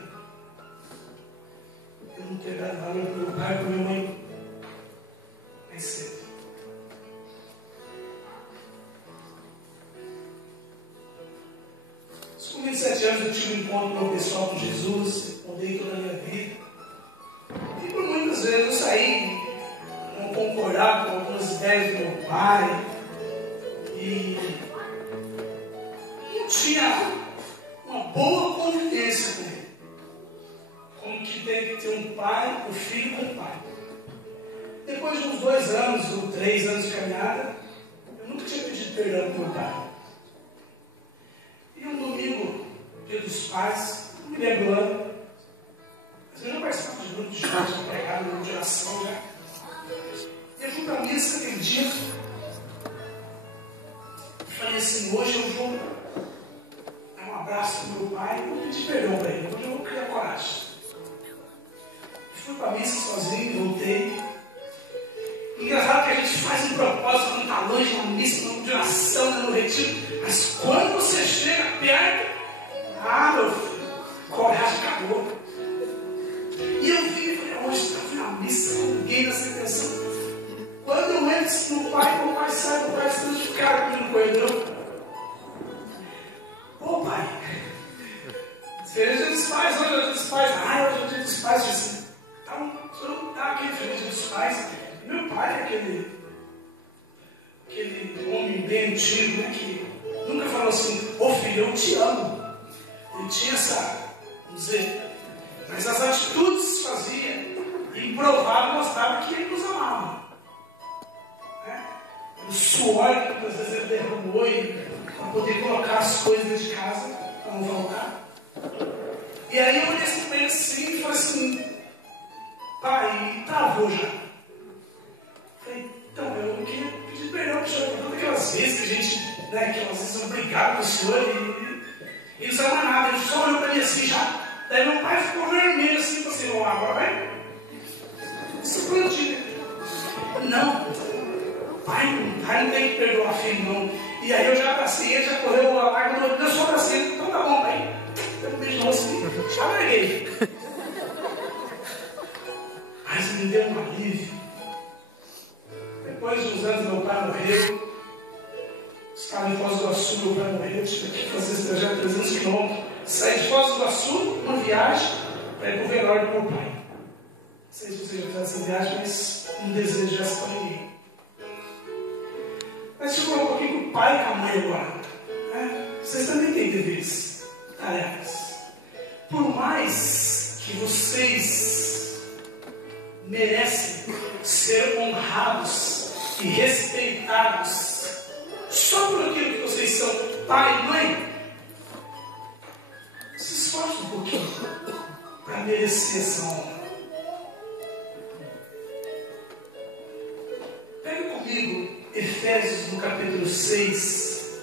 eu não ter dado valor para meu pai e para minha mãe mais cedo. Com 27 anos eu tive um encontro pessoal com Jesus, mudei toda a minha vida. E por muitas vezes eu saí, não concordava com algumas ideias do meu pai. E não tinha uma boa convivência com ele. Como que tem que ter um pai, um filho com um pai. Depois de uns 2 anos ou 3 anos de caminhada, eu nunca tinha pedido perdão para meu pai. E um domingo, dia dos pais, não me lembro o ano, mas eu já participava de grupo de gente, pregado, grupo de oração já. E eu fui para a missa aquele dia. E falei assim: hoje eu vou dar um abraço para meu pai e vou pedir perdão para ele. Hoje eu vou criar coragem. E fui para a missa sozinho, voltei. Engraçado que a gente faz um propósito quando está longe, na missa, no grupo de oração, no retiro. Mas quando você chega perto, meu filho, coragem acabou. E eu vi e falei: hoje está na missa, ninguém nessa intenção. Quando eu entro no pai, meu pai sai, meu pai se santificado comigo no corredor. Ô pai, feliz dia dos pais, hoje é o dia dos pais. Hoje é o dia dos pais. Assim, então, o senhor não está aqui feliz dia dos pais. Meu pai é aquele homem bem antigo, né, que nunca falou assim: ô filho, eu te amo. Ele tinha essa, vamos dizer, mas as atitudes que fazia, improvável, mostrava que ele nos amava. Né? O suor que muitas vezes ele derramou para poder colocar as coisas dentro de casa, para não faltar. E aí eu olhei esse momento assim e falei assim: pai, travou já. Falei: então, eu queria pedir perdão para o senhor por todas aquelas vezes que a gente, né, que às vezes obrigado para o senhor e não sabe mais nada. Ele só olhou para mim assim já. Daí meu pai ficou vermelho assim, falou assim: ó, agora vai. Isso foi o dia. Não, pai não tem que perdoar filho, não. E aí eu já abracei ele, já correu a lágrima, eu só abracei ele. Então tá bom, pai. Eu um beijo assim, já larguei. Mas me deu um alívio. Depois de uns anos, meu pai morreu. Estava em Foz do Iguaçu, meu pai morreu. Eu tive que fazer esse trajeto de 300 quilômetros. Saí de Foz do Iguaçu, uma viagem, para ir para o velório do meu pai. Não sei se você já fez essa viagem, mas não desejo essa para ninguém. Mas ficou um pouquinho com o pai e com a mãe agora. Né? Vocês também têm deveres, tarefas. Por mais que vocês merecem ser honrados e respeitados só por aquilo que vocês são, pai e mãe, se esforce um pouquinho para merecer essa honra. Pega comigo Efésios no capítulo 6,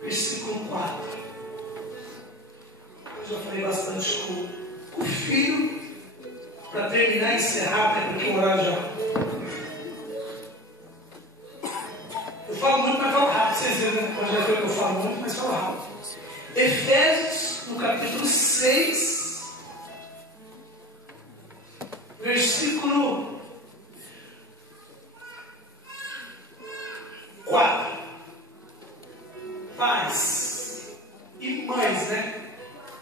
versículo 4. Eu já falei bastante com o filho, para terminar e encerrar, né, porque o horário já. Eu falo muito, mas falo rápido. Vocês viram, né? Pode ver que eu falo muito, mas falo rápido. Efésios, no capítulo 6, versículo 4. Pais e mães, né?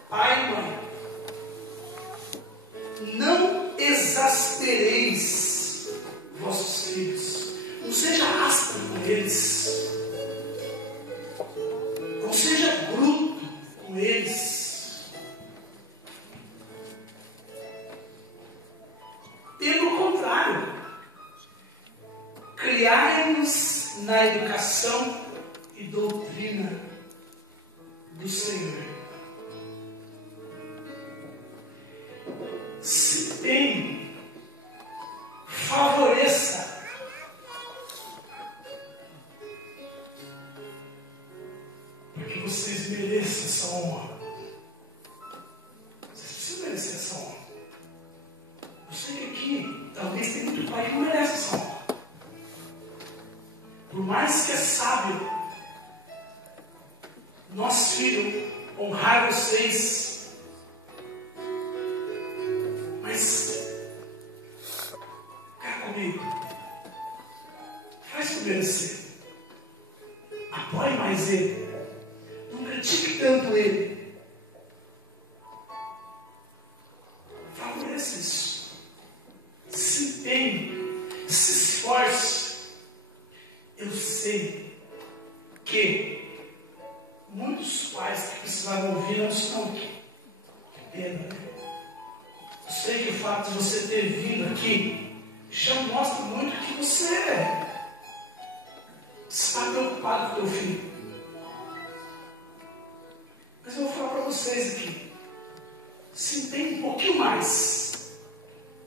Pai e mãe. exaspereis vossos filhos. Não seja áspero com eles. Não seja bruto com eles. Pelo contrário, criai-nos na educação e doutrina do Senhor. Se tem, favoreça. Para que vocês mereçam essa honra. Vocês precisam merecer essa honra. Eu sei que aqui, talvez tenha muito pai que não merece essa honra. Por mais que é sábio, nosso filho, honrar vocês, mas, cá comigo, faz por merecer, apoie mais ele, não critique tanto ele, favoreça isso, se empenhe, se esforce. Eu sei que muitos pais que precisavam ouvir não estão aqui. Pena, né? Eu sei que o fato de você ter vindo aqui já mostra muito que você está preocupado com o teu filho. Mas eu vou falar para vocês aqui. Se empenhe um pouquinho mais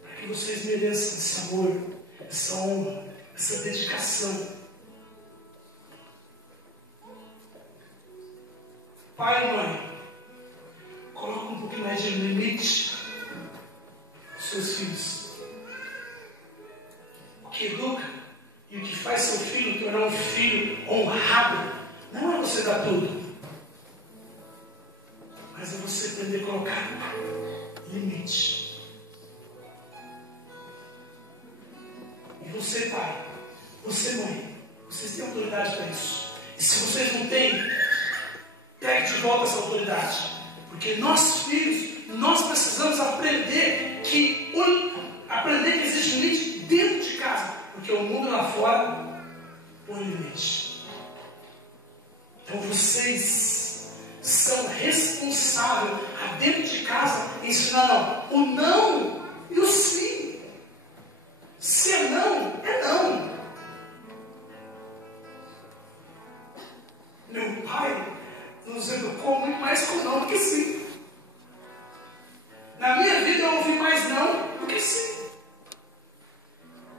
para que vocês mereçam esse amor, essa honra, essa dedicação. Pai e mãe, coloca um pouquinho mais de limite aos seus filhos. O que educa e o que faz seu filho tornar um filho honrado não é você dar tudo, mas é você aprender a colocar limite. E você, pai, você, mãe, vocês têm autoridade para isso. E se vocês não têm, pegue de volta essa autoridade. Porque nós, filhos, nós precisamos aprender que existe limite dentro de casa. Porque o mundo lá fora põe limite. Então vocês são responsáveis dentro de casa ensinar o não e o sim. Se é não, é não. Meu pai nos educou muito mais com não do que sim. Na minha vida eu ouvi mais não do que sim.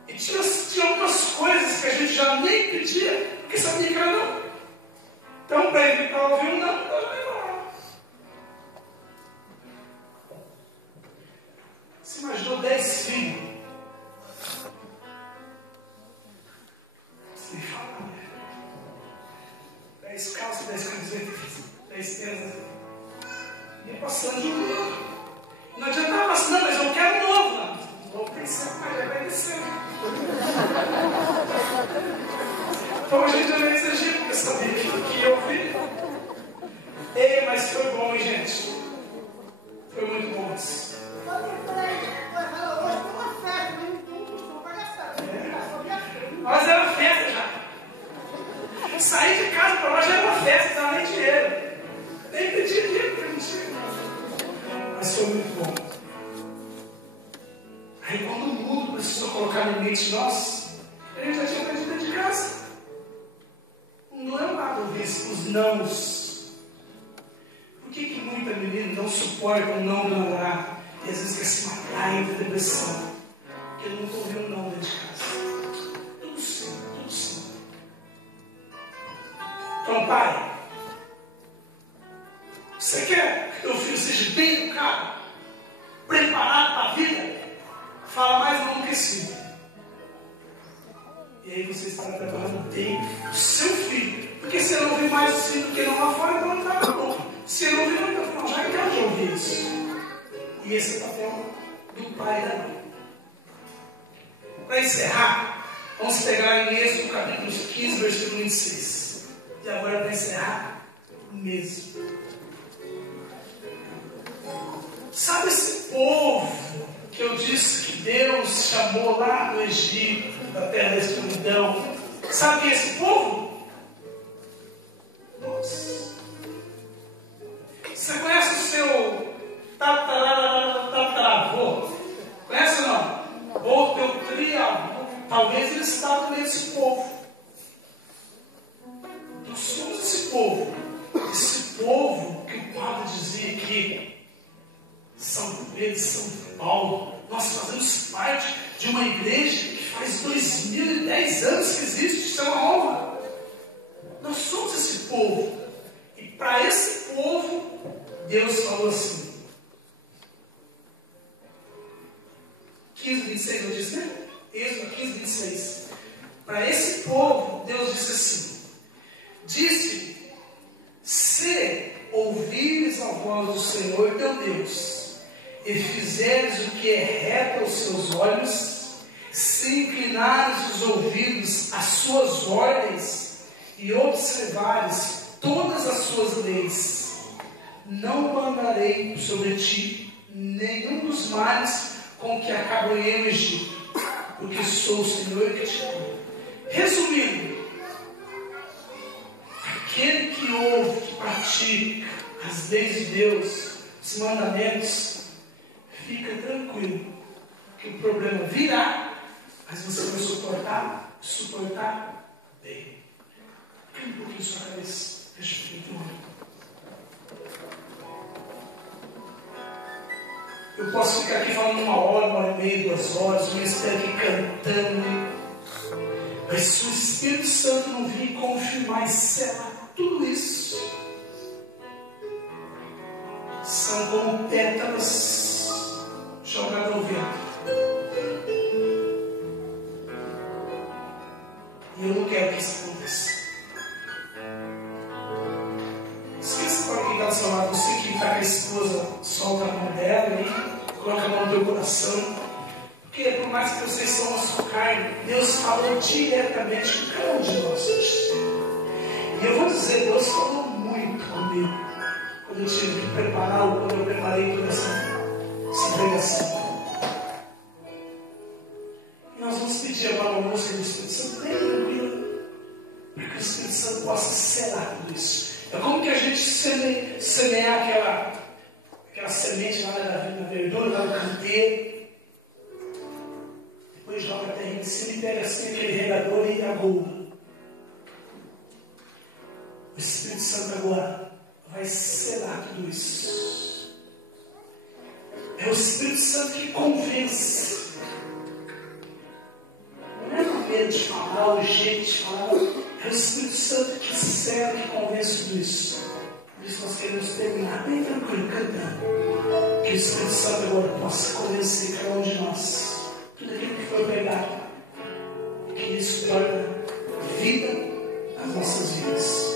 E tinha algumas coisas que a gente já nem pedia, porque sabia que era não. Então, para evitar ouvir um não, eu levava. Você imaginou 10 filhos? Sem falar, né? 10 calças, 10 camisetas, 10 tendas. E passando de um novo. Não adiantava assim, não, mas eu quero um novo. Não. Vou pensar, mas já vai descer. Então a gente já exagera, porque sabia que eu vi. Ei, mas foi bom, hein, gente? Foi muito bom isso. Mas era festa já. Sair de casa para lá já era uma festa, não era nem dinheiro. Nem pedir dinheiro para gente. Mas foi muito bom. Aí quando o mundo precisou colocar limite nosso, a gente já tinha aprendido dentro de casa. Não é nada ouvir os nãos. Por que muita menina não suporta o não do namorado? E às vezes quer se matar e entra em depressão. Porque ele nunca ouviu um não dentro de casa. Tudo sim, tudo sim. Então, pai, você quer que teu filho seja bem educado, preparado para a vida? Fala mais não do que sim. E aí você está preparando bem o seu filho. Porque se ele não ouvir mais o sim do que não lá fora, então não está bom. Se ele não ouvir, então já quer ouvir isso. E esse é o papel do pai e da mãe. Para encerrar, vamos pegar em Êxodo capítulo 15, versículo 26. E agora para encerrar, mesmo. Sabe esse povo que eu disse que Deus chamou lá do Egito, da terra da escuridão. Sabe quem é esse povo? Nós. Você conhece o seu tataravô? Conhece ou não? Ou teu triavô? Talvez ele estava nesse povo. Nós somos esse povo. Esse povo que o Paulo dizia que São Pedro, São Paulo, nós fazemos parte de uma igreja que faz 2010 anos que existe. Isso é uma honra. Nós somos esse povo. E para esse povo, Deus falou assim. 15, 26, eu disse, né? Êxodo 15, 26. Para esse povo, Deus disse assim: disse, se ouvires a voz do Senhor teu Deus, e fizeres o que é reto aos seus olhos, se inclinares os ouvidos às suas ordens, e observares todas as suas leis, não mandarei sobre ti nenhum dos males com que acabei o Egito, porque sou o Senhor que te cuida. Resumindo, aquele que ouve, que pratica as leis de Deus, os mandamentos, fica tranquilo, que o problema virá, mas você vai suportar bem. Fica um pouquinho sua cabeça, deixa eu ficar. Eu posso ficar aqui falando 1 hora e meia, 2 horas, eu espero aqui cantando. Mas se o Espírito Santo não vir confirmar e selar tudo isso, são como pétalas jogadas ao vento. E eu não quero que isso aconteça. Esqueça para quem está do seu lado, você que está com a esposa, solta a mão dela e coloca a mão no teu coração. Porque por mais que vocês são a sua carne, Deus falou diretamente com cada um de nós hoje. E eu vou dizer, Deus falou muito comigo quando eu tive que preparar, quando eu preparei toda essa pregação. E nós vamos pedir agora uma música do Espírito Santo bem tranquila, para que o Espírito Santo possa selar tudo isso. É como que a gente semear aquela semente lá na verdura, lá no canteiro. Depois joga a terra em cima e pega assim aquele regador e agulha. O Espírito Santo agora vai selar tudo isso. É o Espírito Santo que convence. Não é a maneira de falar, o jeito de falar. É o Espírito Santo que sela, que convence tudo isso. Por isso nós queremos terminar bem tranquilo, cantando. Que o Espírito Santo agora possa convencer cada um de nós. Tudo aquilo que foi pregado, que isso torna vida nas nossas vidas.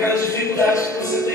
Aquela dificuldade que você tem